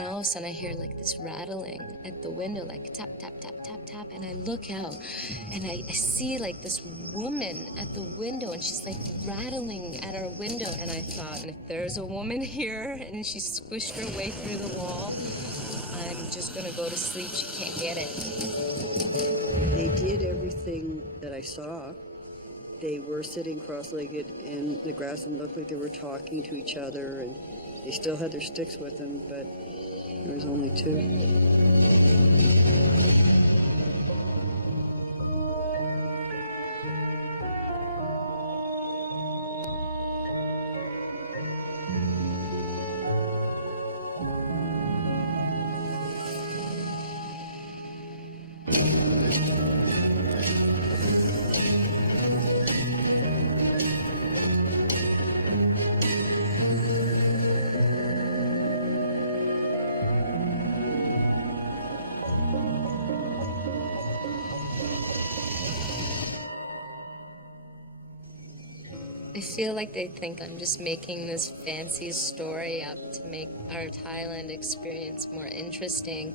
And all of a sudden I hear like this rattling at the window, like tap, tap, tap, tap, tap. And I look out and I see like this woman at the window and she's like rattling at our window. And I thought, if there's a woman here and she squished her way through the wall, I'm just gonna go to sleep. She can't get it. They did everything that I saw. They were sitting cross-legged in the grass and looked like they were talking to each other, and they still had their sticks with them, but there was only two. I feel like they think I'm just making this fancy story up to make our Thailand experience more interesting.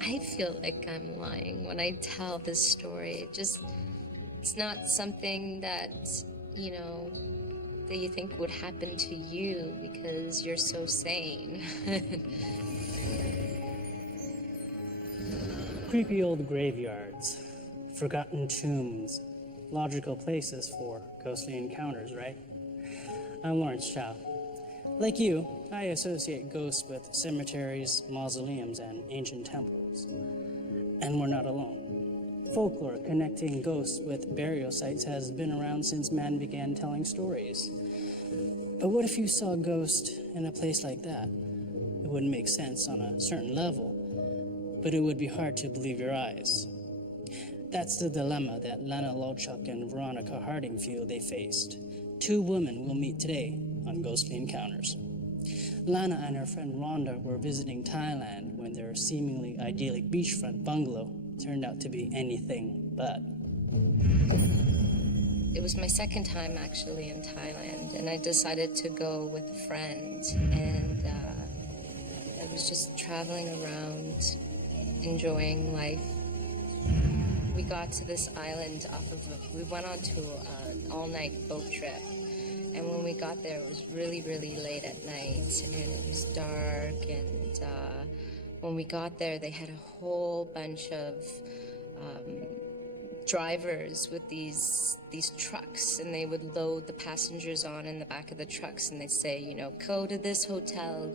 I feel like I'm lying when I tell this story. It's not something that, that you think would happen to you because you're so sane. Creepy old graveyards, forgotten tombs, logical places for ghostly encounters, right? I'm Lawrence Chow. Like you, I associate ghosts with cemeteries, mausoleums, and ancient temples. And we're not alone. Folklore connecting ghosts with burial sites has been around since man began telling stories. But what if you saw a ghost in a place like that? It wouldn't make sense on a certain level, but it would be hard to believe your eyes. That's the dilemma that Lana Lowchuk and Veronica Harding feel they faced. Two women will meet today on Ghostly Encounters. Lana and her friend Rhonda were visiting Thailand when their seemingly idyllic beachfront bungalow turned out to be anything but. It was my second time actually in Thailand, and I decided to go with a friend, and I was just traveling around, enjoying life. We got to this island we went on to an all-night boat trip. And when we got there, it was really, really late at night, and it was dark, and when we got there, they had a whole bunch of drivers with these trucks, and they would load the passengers on in the back of the trucks, and they'd say, go to this hotel,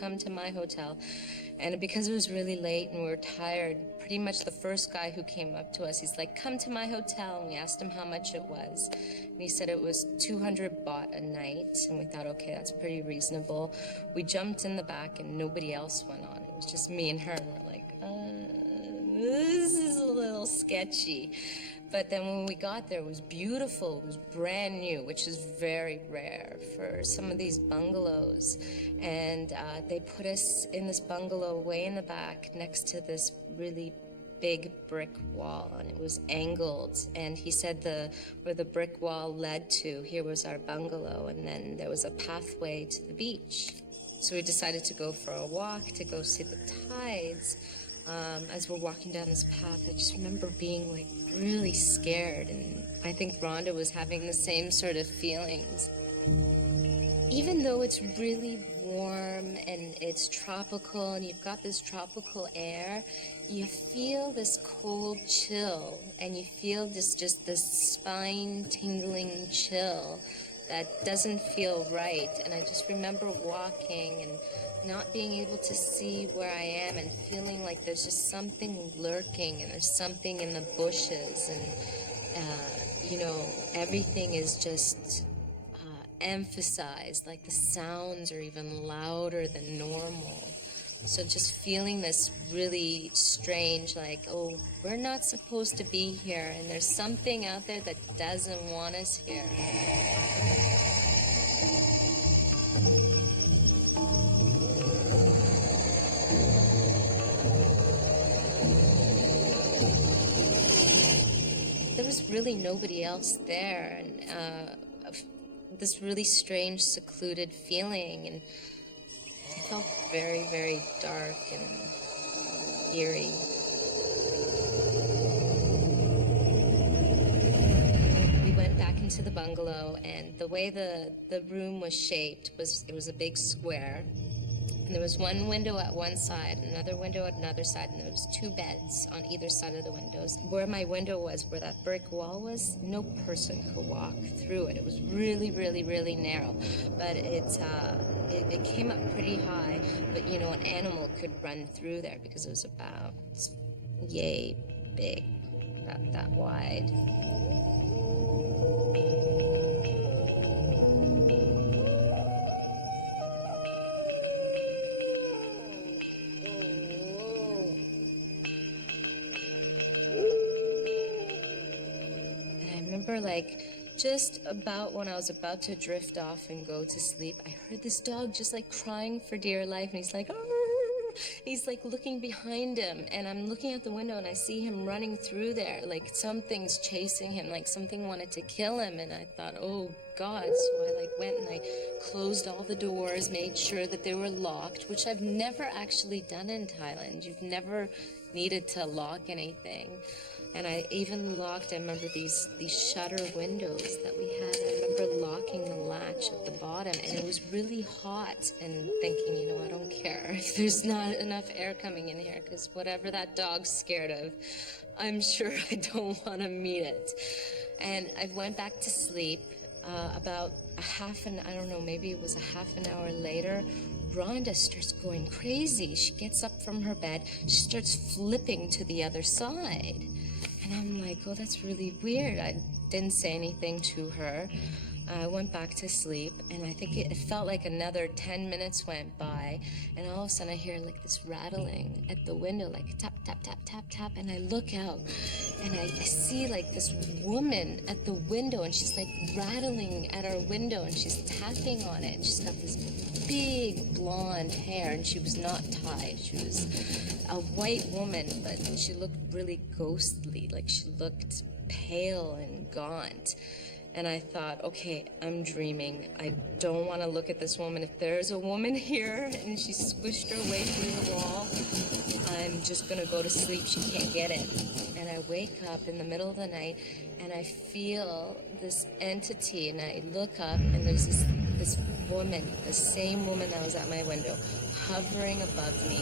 come to my hotel. And because it was really late and we were tired, pretty much the first guy who came up to us, he's like, come to my hotel. And we asked him how much it was. And he said it was 200 baht a night. And we thought, okay, that's pretty reasonable. We jumped in the back and nobody else went on. It was just me and her. And we're like, this is a little sketchy. But then when we got there, it was beautiful. It was brand new, which is very rare for some of these bungalows. And they put us in this bungalow way in the back next to this really big brick wall, and it was angled. And he said where the brick wall led to, here was our bungalow, and then there was a pathway to the beach. So we decided to go for a walk to go see the tides. As we're walking down this path, I just remember being like really scared, and I think Rhonda was having the same sort of feelings. Even though it's really warm and it's tropical and you've got this tropical air, you feel this cold chill, and you feel just this spine tingling chill that doesn't feel right. And I just remember walking and not being able to see where I am and feeling like there's just something lurking and there's something in the bushes, and everything is just emphasized, like the sounds are even louder than normal. So just feeling this really strange, like, oh, we're not supposed to be here, and there's something out there that doesn't want us here. There was really nobody else there, and this really strange, secluded feeling, and felt very, very dark and eerie. We went back into the bungalow, and the way the room was shaped was, it was a big square. And there was one window at one side, another window at another side, and there was 2 beds on either side of the windows. Where my window was, where that brick wall was, no person could walk through it. It was really, really, really narrow. But it came up pretty high, but you know, an animal could run through there because it was about yay big, about that wide. Like, just about when I was about to drift off and go to sleep, I heard this dog just like crying for dear life, and he's like, "Arr!" He's like looking behind him, and I'm looking out the window and I see him running through there, like something's chasing him, like something wanted to kill him. And I thought, oh God. So I like went and I closed all the doors, made sure that they were locked, which I've never actually done in Thailand. You've never needed to lock anything. And I even locked, I remember these shutter windows that we had. I remember locking the latch at the bottom, and it was really hot, and thinking, you know, I don't care if there's not enough air coming in here, because whatever that dog's scared of, I'm sure I don't want to meet it. And I went back to sleep. About I don't know, maybe it was a half an hour later, Rhonda starts going crazy. She gets up from her bed, she starts flipping to the other side. And I'm like, oh, that's really weird. I didn't say anything to her. I went back to sleep, and I think it felt like another 10 minutes went by, and all of a sudden I hear like this rattling at the window, like tap, tap, tap, tap, tap, and I look out, and I see like this woman at the window, and she's like rattling at our window, and she's tapping on it, and she's got this big blonde hair, and she was not tied. She was a white woman, but she looked really ghostly, like she looked pale and gaunt. And I thought, okay, I'm dreaming. I don't want to look at this woman. If there's a woman here and she squished her way through the wall, I'm just going to go to sleep. She can't get it. And I wake up in the middle of the night, and I feel this entity, and I look up, and there's this woman, the same woman that was at my window, hovering above me.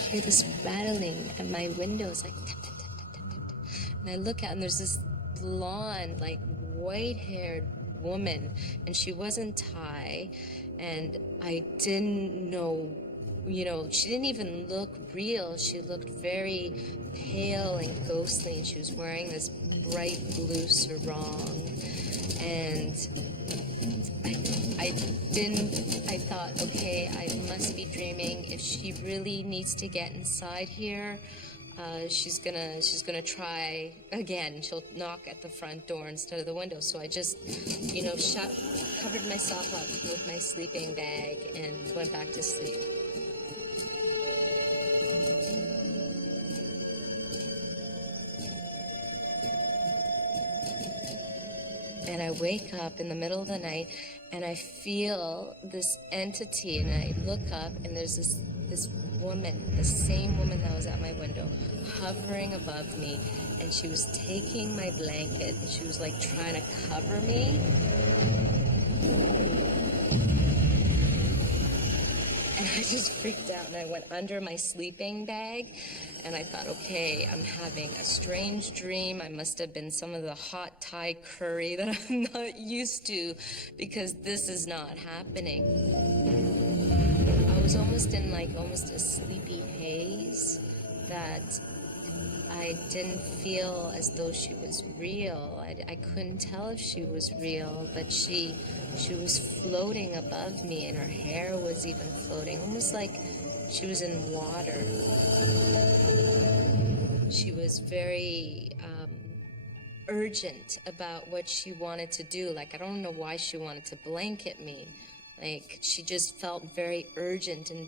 I hear this rattling at my windows, like tap, tap, tap, tap, tap, tap. And I look out, and there's this blonde, like white-haired woman, and she wasn't Thai, and I didn't know, you know, she didn't even look real. She looked very pale and ghostly, and she was wearing this bright blue sarong, and I thought, okay, I must be dreaming. If she really needs to get inside here, she's gonna try again. She'll knock at the front door instead of the window. So I just, you know, covered myself up with my sleeping bag and went back to sleep. And I wake up in the middle of the night, and I feel this entity, and I look up, and there's this woman, the same woman that was at my window, hovering above me, and she was taking my blanket, and she was like trying to cover me. And I just freaked out, and I went under my sleeping bag, and I thought, okay, I'm having a strange dream. I must have been some of the hot Thai curry that I'm not used to, because this is not happening. I was almost in almost a sleepy haze that I didn't feel as though she was real. I couldn't tell if she was real, but she was floating above me, and her hair was even floating, almost like she was in water. She was very urgent about what she wanted to do. Like, I don't know why she wanted to blanket me. Like, she just felt very urgent and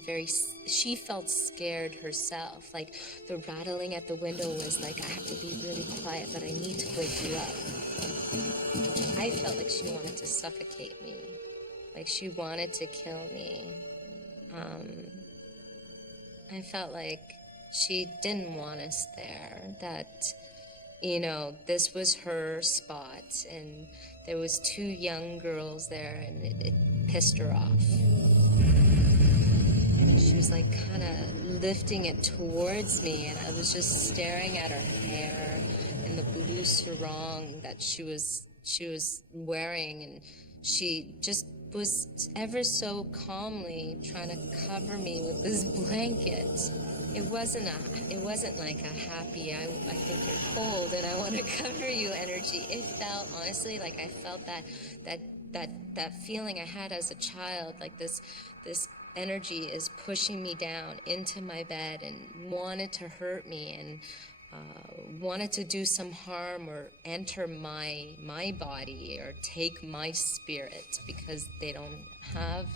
she felt scared herself. Like, the rattling at the window was like, I have to be really quiet, but I need to wake you up. I felt like she wanted to suffocate me. Like, she wanted to kill me. I felt like she didn't want us there, that, you know, this was her spot, and there was 2 young girls there, and it pissed her off. And she was like kind of lifting it towards me, and I was just staring at her hair and the blue sarong that she was wearing, and she just was ever so calmly trying to cover me with this blanket. It wasn't like a happy, I think you're cold and I want to cover you energy. It felt, honestly, like I felt that feeling I had as a child, like this energy is pushing me down into my bed and wanted to hurt me and wanted to do some harm or enter my body or take my spirit, because they don't have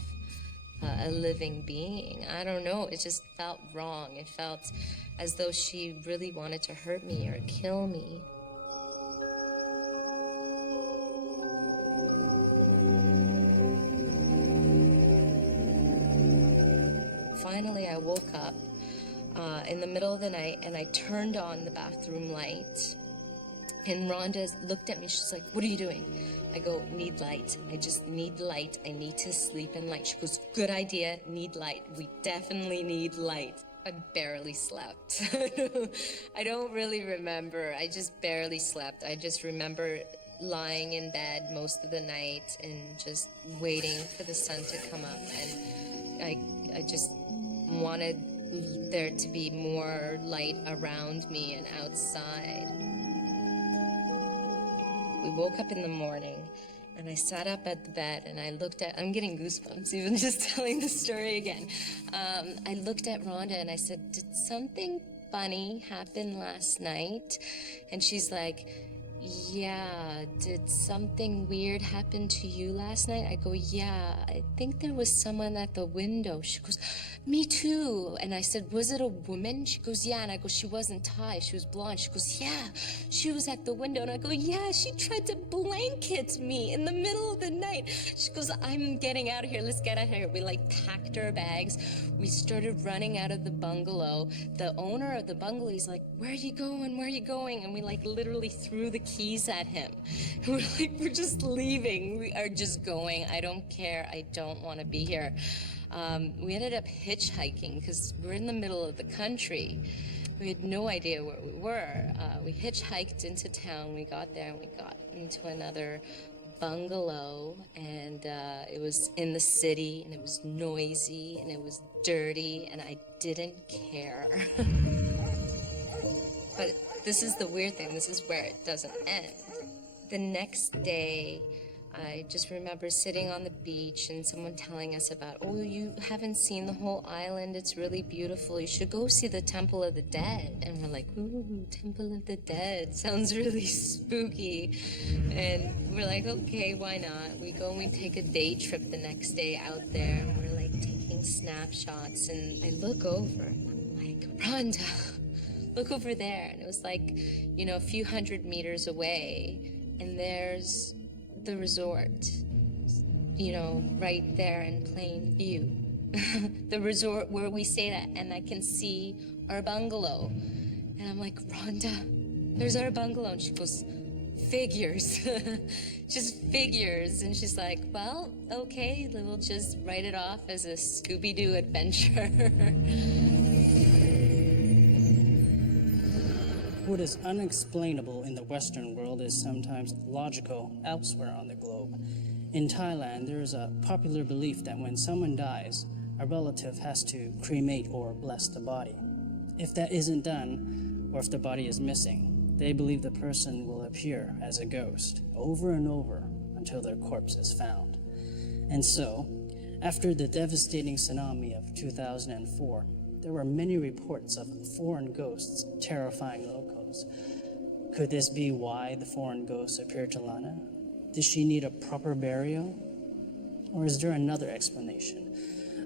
a living being. I don't know, it just felt wrong. It felt as though she really wanted to hurt me or kill me. Finally, I woke up in the middle of the night, and I turned on the bathroom light, and Rhonda looked at me. She's like, "What are you doing?" I go, "Need light. I just need light. I need to sleep in light." She goes, "Good idea, need light. We definitely need light." I barely slept. I don't really remember. I just barely slept. I just remember lying in bed most of the night and just waiting for the sun to come up, and I just wanted there to be more light around me and outside. We woke up in the morning, and I sat up at the bed, and I looked at, I'm getting goosebumps even just telling the story again. I looked at Rhonda, and I said, "Did something funny happen last night?" And she's like, "Yeah, did something weird happen to you last night?" I go, "Yeah, I think there was someone at the window." She goes, "Me too." And I said, "Was it a woman?" She goes, "Yeah." And I go, "She wasn't Thai, she was blonde." She goes, "Yeah, she was at the window." And I go, "Yeah, she tried to blanket me in the middle of the night." She goes, "I'm getting out of here. Let's get out of here." We like packed our bags. We started running out of the bungalow. The owner of the bungalow is like, "Where are you going? Where are you going?" And we like literally threw the keys at him. We're like, "We're just leaving. We are just going. I don't care. I don't want to be here." We ended up hitchhiking because we're in the middle of the country. We had no idea where we were. We hitchhiked into town. We got there and we got into another bungalow, and it was in the city, and it was noisy, and it was dirty, and I didn't care. But this is the weird thing. This is where it doesn't end. The next day, I just remember sitting on the beach and someone telling us about, "Oh, you haven't seen the whole island. It's really beautiful. You should go see the Temple of the Dead." And we're like, "Ooh, Temple of the Dead. Sounds really spooky." And we're like, "Okay, why not?" We go and we take a day trip the next day out there, and we're like taking snapshots, and I look over and I'm like, "Rhonda, look over there." And it was like, you know, a few hundred meters away, and there's the resort, you know, right there in plain view. The resort where we stayed at, and I can see our bungalow. And I'm like, "Rhonda, there's our bungalow." And she goes, "Figures." Just figures. And she's like, "Well, okay, we'll just write it off as a Scooby-Doo adventure." What is unexplainable in the Western world is sometimes logical elsewhere on the globe. In Thailand, there is a popular belief that when someone dies, a relative has to cremate or bless the body. If that isn't done, or if the body is missing, they believe the person will appear as a ghost over and over until their corpse is found. And so, after the devastating tsunami of 2004, there were many reports of foreign ghosts terrifying locals. Could this be why the foreign ghosts appeared to Lana? Does she need a proper burial? Or is there another explanation?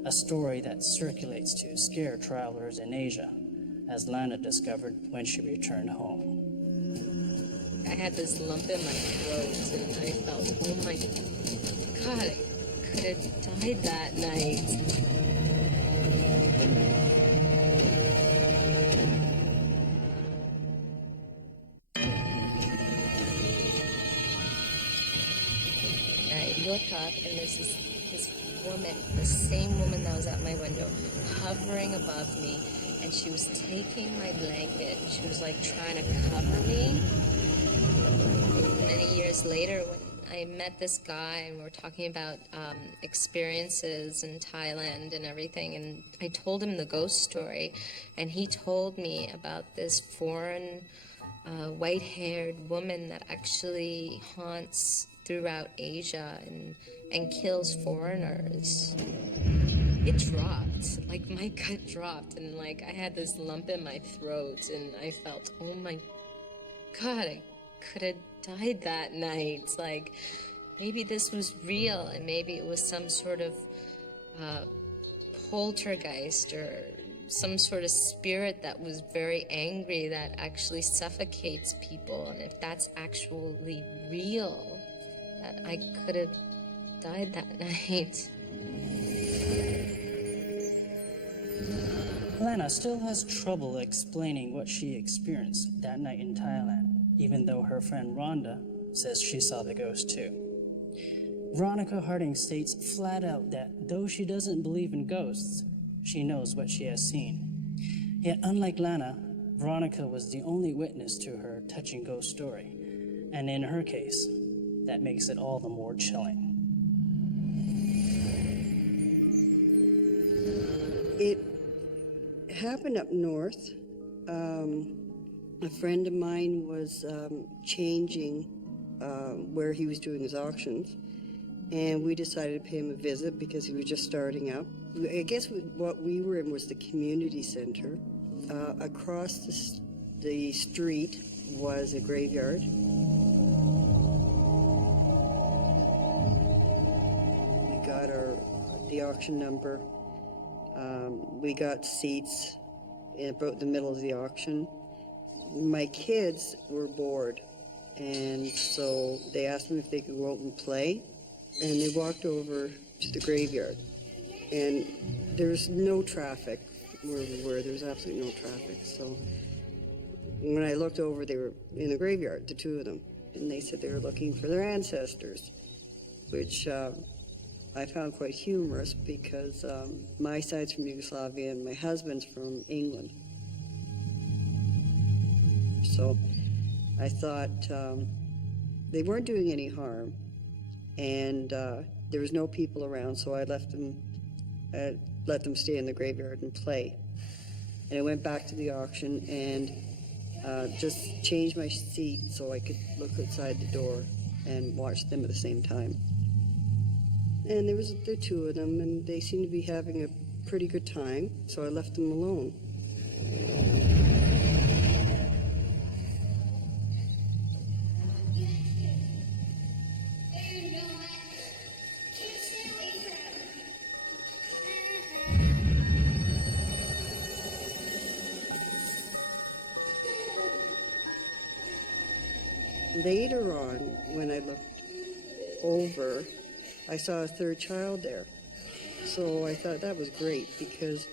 A story that circulates to scare travelers in Asia, as Lana discovered when she returned home. I had this lump in my throat, and I felt, oh my God, I could have died that night. I look up, and there's this woman, the same woman that was at my window, hovering above me, and she was taking my blanket. She was like trying to cover me. Many years later, when I met this guy and we were talking about experiences in Thailand and everything, and I told him the ghost story, and he told me about this foreign white-haired woman that actually haunts throughout Asia and kills foreigners. It dropped, like my gut dropped, and like I had this lump in my throat, and I felt, oh my God, I could have died that night. Like, maybe this was real, and maybe it was some sort of poltergeist or some sort of spirit that was very angry that actually suffocates people. And if that's actually real, that I could have died that night. Lana still has trouble explaining what she experienced that night in Thailand, even though her friend Rhonda says she saw the ghost too. Veronica Harding states flat out that though she doesn't believe in ghosts, she knows what she has seen. Yet unlike Lana, Veronica was the only witness to her touching ghost story, and in her case, that makes it all the more chilling. It happened up north. A friend of mine was changing where he was doing his auctions, and we decided to pay him a visit because he was just starting out. I guess what we were in was the community center. Across the street was a graveyard. We got the auction number. We got seats in about the middle of the auction. My kids were bored, and so they asked me if they could go out and play, and they walked over to the graveyard. And there's no traffic where we were. There's absolutely no traffic. So when I looked over, they were in the graveyard, the two of them, and they said they were looking for their ancestors, which I found quite humorous because my side's from Yugoslavia and my husband's from England. So I thought they weren't doing any harm, and there was no people around, so I let them stay in the graveyard and play. And I went back to the auction and just changed my seat so I could look outside the door and watch them at the same time. And there were two of them, and they seemed to be having a pretty good time, so I left them alone. Later on, when I looked over, I saw a third child there. So I thought that was great because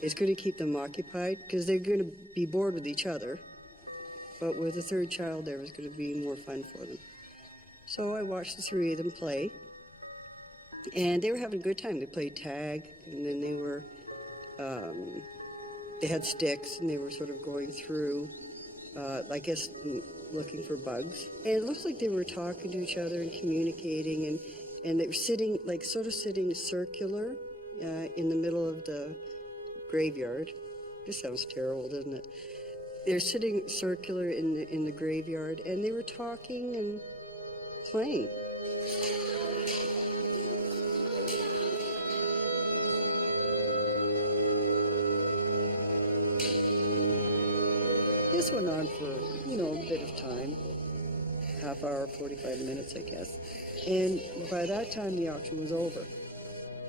it's going to keep them occupied because they're going to be bored with each other. But with a third child there, it was going to be more fun for them. So I watched the three of them play, and they were having a good time. They played tag, and then they had sticks, and they were sort of going through, I guess, looking for bugs. And it looked like they were talking to each other and communicating, and they were sitting, like sort of sitting circular in the middle of the graveyard. This sounds terrible, doesn't it? They're sitting circular in the graveyard, and they were talking and playing. This went on for, a bit of time, half hour, 45 minutes, I guess. And by that time, the auction was over.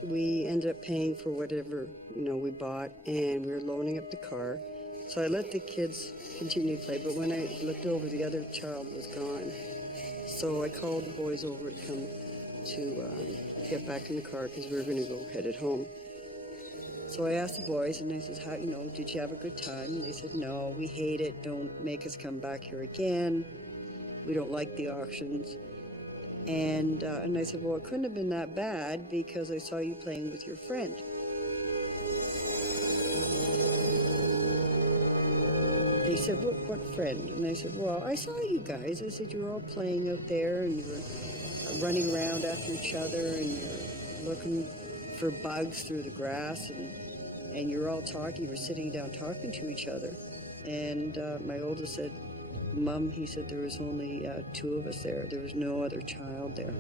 We ended up paying for whatever, we bought, and we were loaning up the car. So I let the kids continue to play, but when I looked over, the other child was gone. So I called the boys over to come to get back in the car because we were going to go headed home. So I asked the boys, and I said, "How, did you have a good time?" And they said, "No, we hate it. Don't make us come back here again. We don't like the auctions." And I said, "Well, it couldn't have been that bad because I saw you playing with your friend." They said, what friend?" And I said, "Well, I saw you guys. I said, you were all playing out there, and you were running around after each other, and you're looking for bugs through the grass, and you're all talking. You were sitting down talking to each other." And my oldest said, "Mom," he said, "there was only 2 of us there. There was no other child there."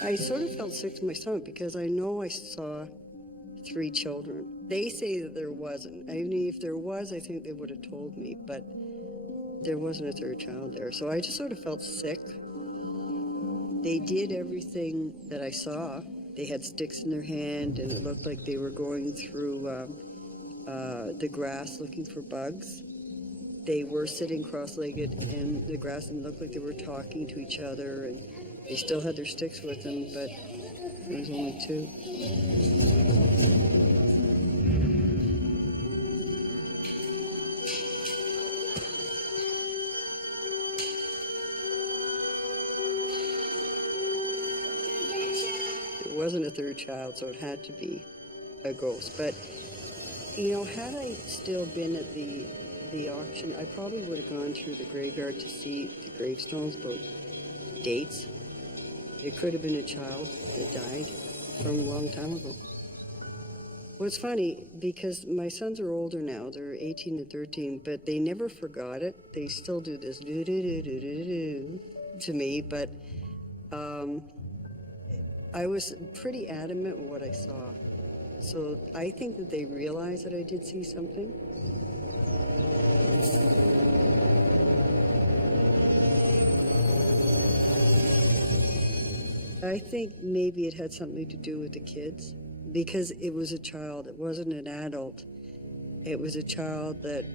I sort of felt sick to my stomach because I know I saw 3 children. They say that there wasn't. I mean, if there was, I think they would have told me, but there wasn't a 3rd child there. So I just sort of felt sick. They did everything that I saw. They had sticks in their hand, and it looked like they were going through the grass looking for bugs. They were sitting cross-legged in the grass, and it looked like they were talking to each other, and they still had their sticks with them, but there was only 2. There wasn't a 3rd child, so it had to be a ghost. But, had I still been at the auction, I probably would have gone through the graveyard to see the gravestones, about dates. It could have been a child that died from a long time ago. Well, it's funny, because my sons are older now. They're 18 and 13, but they never forgot it. They still do this do-do-do-do-do-do to me, but I was pretty adamant in what I saw. So I think that they realized that I did see something. I think maybe it had something to do with the kids, because it was a child. It wasn't an adult. It was a child that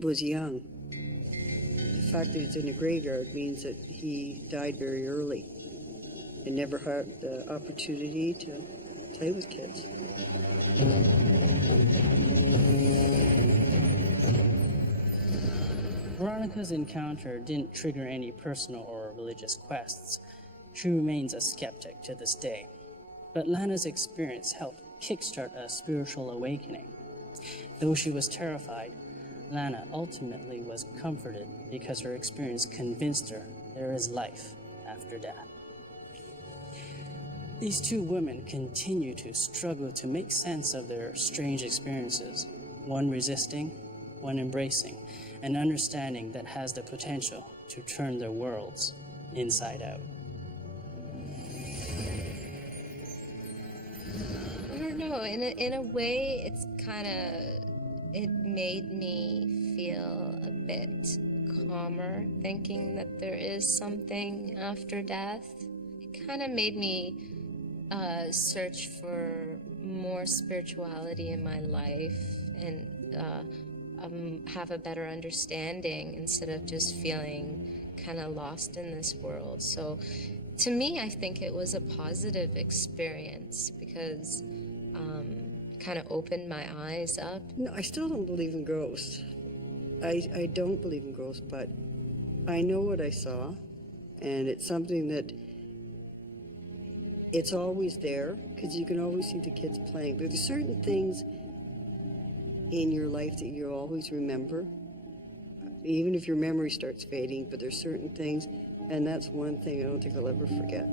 was young. The fact that it's in a graveyard means that he died very early and never had the opportunity to play with kids. Veronica's encounter didn't trigger any personal or religious quests. She remains a skeptic to this day. But Lana's experience helped kickstart a spiritual awakening. Though she was terrified, Lana ultimately was comforted because her experience convinced her there is life after death. These 2 women continue to struggle to make sense of their strange experiences, one resisting, one embracing, an understanding that has the potential to turn their worlds inside out. I don't know. In a way, it made me feel a bit calmer, thinking that there is something after death. It kind of made me search for more spirituality in my life and have a better understanding instead of just feeling kind of lost in this world. So to me, I think it was a positive experience because kind of opened my eyes up. No, I still don't believe in ghosts. I don't believe in ghosts, but I know what I saw, and it's something that it's always there, because you can always see the kids playing. But there's certain things in your life that you always remember, even if your memory starts fading, but there's certain things, and that's one thing I don't think I'll ever forget.